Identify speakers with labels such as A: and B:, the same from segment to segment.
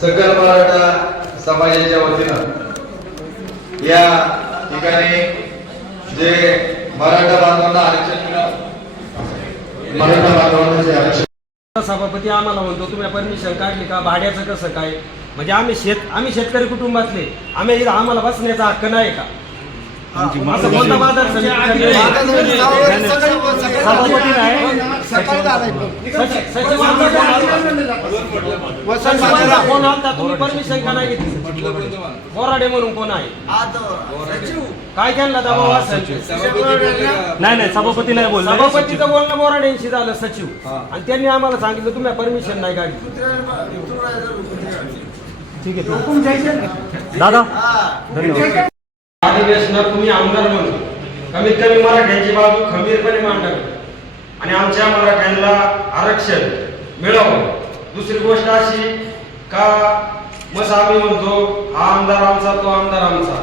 A: सकल मराठा समाजाच्या वतीनं या ठिकाणी जे मराठा बांधवांना आरक्षण मिळालं मराठा बांधवांना जे आरक्षण
B: सभापती आम्हाला म्हणतो तुम्ही परमिशन काढली का? भाड्याचं कसं काय? म्हणजे आम्ही शेत आम्ही शेतकरी कुटुंबातले. आम्ही इथं आम्हाला बसण्याचा हक्क नाही का? असं कोणता बाजार समिती सभापती नाही. सचिव- सचिवांचा सचिवांचा फोन आलता? तुम्ही परमिशन का नाही घेतली? बोराडे म्हणून कोण आहे? काय केलं दबाव असेल
C: नाही नाही सभापती नाही बोलले.
B: सभापतीचं बोलणं बोराडेंशी झालं सचिव. आणि त्यांनी आम्हाला सांगितलं तुम्ही परमिशन नाही काढली.
C: ठीक आहे. दादा? धन्यवाद
B: अधिवेशनात तुम्ही आमदार म्हणून कमीत कमी मराठ्यांची बाजू खंबीरपणे मांडावी आणि आमच्या मराठ्यांना आरक्षण मिळावं. दुसरी गोष्ट अशी का मस आम्ही म्हणतो हा आमदार आमचा तो आमदार आमचा.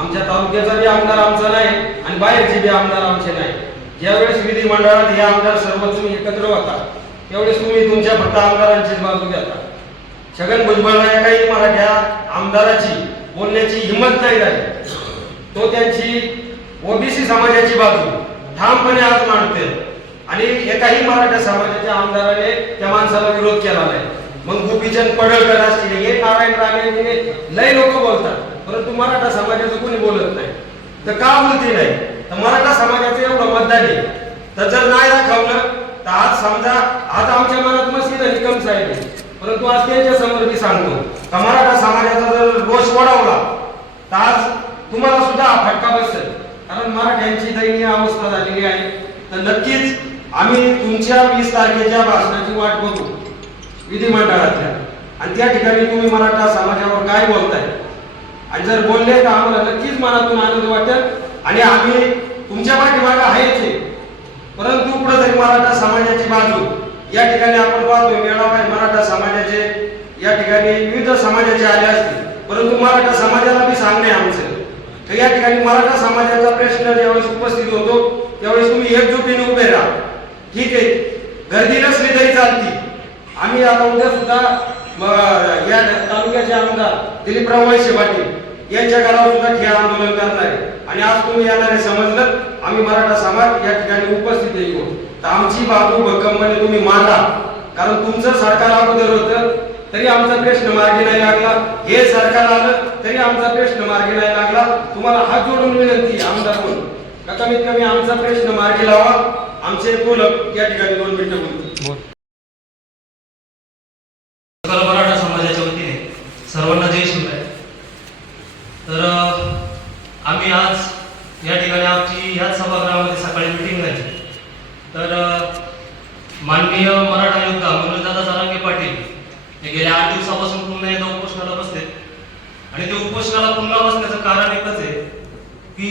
B: आमच्या तालुक्याचा बी आमदार आमचा नाही आणि बाहेरचे बी आमदार आमचे नाही. ज्यावेळेस विधिमंडळात हे आमदार सर्व तुम्ही एकत्र होता त्यावेळेस तुम्ही तुमच्या फक्त आमदारांचीच बाजू घेता. छगन भुजबळला एकाही मराठ्या आमदाराची बोलण्याची हिंमत नाही झाली तो त्यांची ओबीसी समाजाची बाजू ठामपणे आज मांडते आणि एकाही मराठा समाजाच्या आमदाराने त्या माणसाला विरोध केला नाही. मग गोपीचंद पडळकर असतील हे नारायण राणे लय लोक बोलतात परंतु मराठा समाजाचं कोणी बोलत नाही. तर का बोलते नाही? तर मराठा समाजाचं एवढं मतदान आहे. तर जर नाही दाखवलं तर आज समजा आज आमच्या मनात मस्जिद निकम साहेब. आहे परंतु आज त्यांच्यासमोर मी सांगतो का मराठा समाजाचा जर रोष वाढवला तर आज तुम्हाला सुद्धा फटका बसेल. कारण मराठ्यांची दयनीय अवस्था झालेली आहे. तर नक्कीच आम्ही तुमच्या वीस तारखेच्या भाषणाची वाट बघू विधिमंडळातल्या. आणि त्या ठिकाणी तुम्ही मराठा समाजावर काय बोलताय? आणि जर बोलले तर आम्हाला नक्कीच मनातून आनंद वाटेल आणि आम्ही तुमच्या पाठीमागे आहेच परंतु कुठेतरी मराठा समाजाची बाजू या ठिकाणी आपण पाहतोय मेळावा आहे मराठा समाजाचे. या ठिकाणी विविध समाजाचे आले असतील. परंतु मराठा समाजाला बी सांगणे आमचं. तर या ठिकाणी मराठा समाजाचा प्रश्न ज्यावेळेस उपस्थित होतो त्यावेळेस तुम्ही एकजुटीने उभे राहा. ठीक आहे. गर्दी नसली तरी चालती. आम्ही आता उद्या सुद्धा या तालुक्याचे आमदार दिलीपराव वळसे पाटील यांच्या घरावर सुद्धा ठिया आंदोलन करणार आहे. आणि आज तुम्ही येणारे समजलं? आम्ही मराठा समाज या ठिकाणी उपस्थित येऊ तर आमची बाजू भक्कमपणे तुम्ही मांडा. कारण तुमचं सरकार अगोदर होतं तरी आमचा प्रश्न मार्गी नाही लागला. हे सरकार आलं तरी आमचा प्रश्न मार्गी नाही लागला. तुम्हाला हात जोडून विनंती आमदार म्हणून. कमीत कमी आमचा प्रश्न मार्गी लावा. आमचे बोलक या ठिकाणी दोन मिनिटं बोलतो
D: सकल मराठा समाजाच्या वतीने सर्वांना जय शिवराय. तर आम्ही आज या ठिकाणी आमची ह्याच सभागृहामध्ये सकाळी मिटिंग झाली. तर माननीय मराठा योद्धा मनोजदादा जरांगे पाटील हे गेल्या आठ दिवसापासून पुन्हा एकदा उपोषणाला बसले आणि ते उपोषणाला पुन्हा बसण्याचं कारण एकच आहे की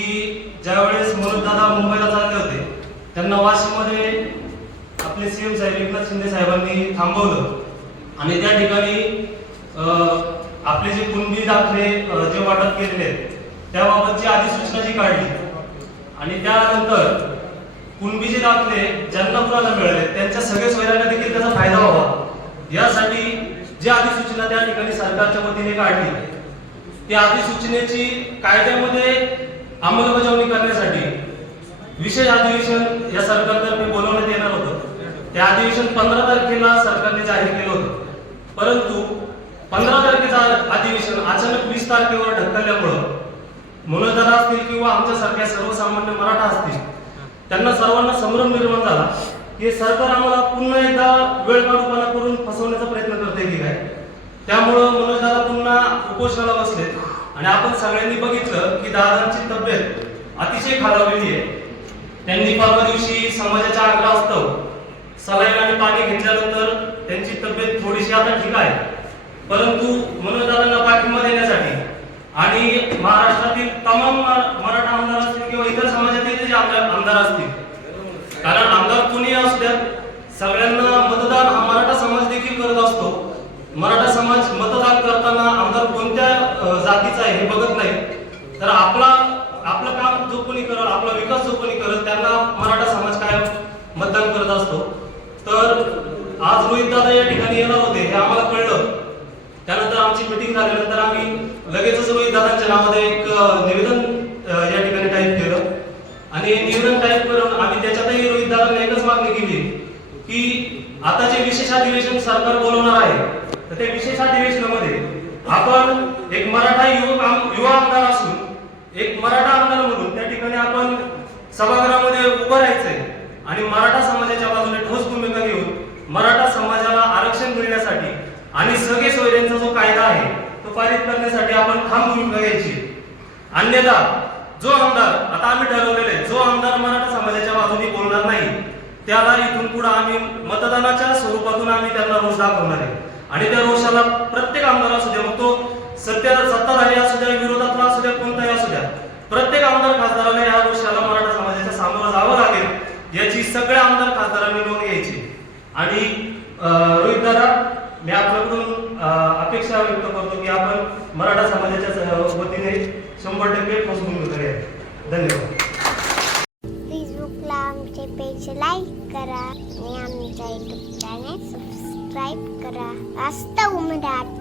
D: ज्यावेळेस चालले होते त्यांना वाशिममध्ये आपले सीएम साहेब एकनाथ शिंदे साहेबांनी थांबवलं. आणि त्या ठिकाणी आपले जे कुणबी दाखले जे वाटप केलेले आहेत त्याबाबतची अधिसूचना जी काढली आणि त्यानंतर कुणबीचे दाखले ज्यांना कुणाला मिळाले त्यांच्या सगळे सोयऱ्यांना देखील त्याचा फायदा व्हावा. यासाठी जी अधिसूचना त्या ठिकाणी सरकारच्या वतीने काढली त्या अधिसूचनेची कायद्यामध्ये अंमलबजावणी करण्यासाठी विशेष अधिवेशन या सरकारतर्फे बोलवण्यात येणार होतं. ते अधिवेशन पंधरा तारखेला सरकारने जाहीर केलं होतं. परंतु पंधरा तारखेचं अधिवेशन अचानक वीस तारखेवर ढकलल्यामुळं मनोजदार असतील किंवा आमच्यासारख्या सर्वसामान्य मराठा असतील त्यांना सर्वांना संभ्रम निर्माण झाला. की सरकार आम्हाला पुन्हा एकदा वेळ काढूपणा करून फसवण्याचा प्रयत्न करते की काय? त्यामुळं मनोजदादा पुन्हा उपोषणाला बसले आणि आपण सगळ्यांनी बघितलं की दादांची तब्येत अतिशय खालावलेली आहे. त्यांनी परवा दिवशी समाजाच्या आग्रह असतो. सलाईन आणि पाणी घेतल्यानंतर त्यांची तब्येत थोडीशी आता ठीक आहे. परंतु मनोजदादांना पाठिंबा देण्यासाठी आणि महाराष्ट्रातील तमाम मराठा आमदार असतील किंवा इतर समाजातील जे आमदार असतील. कारण आमदार कोणी असू सगळ्यांना मतदान हा मराठा समाज देखील करत असतो. मराठा समाज मतदान करताना आमदार कोणत्या जातीचा आहे हे बघत नाही. तर आपला आपलं काम जो कोणी करल आपला विकास जो कोणी करल त्यांना मराठा समाज काय मतदान करत असतो? तर आज रोहित दादा या ठिकाणी येणार होते हे आम्हाला कळलं. त्यानंतर आमची मिटिंग झाल्यानंतर आम्ही लगेचच रोहित दादांच्या नावामध्ये एक निवेदन या ठिकाणी टाईप केलं. आणि निवेदन टाईप करून आम्ही त्याच्यातही रोहित दादांना एकच मागणी केली की आता जे विशेष अधिवेशन सरकार बोलवणार आहे तर ते विशेष अधिवेशनामध्ये आपण एक मराठा युवक युवा आमदार असून एक मराठा आमदार म्हणून त्या ठिकाणी आपण सभागृहामध्ये उभं राहायचंय आणि मराठा समाजाच्या बाजूने ठोस भूमिका घेऊन मराठा समाजाला आरक्षण मिळण्यासाठी आणि सगळे सोयऱ्यांचा जो कायदा आहे तो पारित करण्यासाठी आपण ठाम भूमिका घ्यायची. अन्यथा जो आमदार आता आम्ही ठरवलेले आहे, जो आमदार मराठा समाजाच्या बाजूने बोलणार नाही त्याला इथून पुढे आम्ही मतदानाच्या स्वरूपातून आम्ही त्यांना रोष दाखवणार आहे. आणि त्या रोषाला प्रत्येक आमदार असू द्या मग तो सत्ता सत्ताधारी असू द्या विरोध असू द्या कोणताही असू द्या प्रत्येक आमदार खासदाराला या रोषाला मराठा समाजाच्या सामोरं जावं लागेल याची सगळ्या आमदार खासदारांनी नोंद घ्यायची. आणि रोहित दादा मी आपल्याकडून अपेक्षा व्यक्त करतो की आपण मराठा समाजाच्या वतीने शंभर टक्के ठोस घेतले घ्या धन्यवाद.
E: फेसबुकला आमचे पेज लाईक करा आणि आमच्या युट्यूब चॅनेल सबस्क्राईब करा. वास्तव मराठी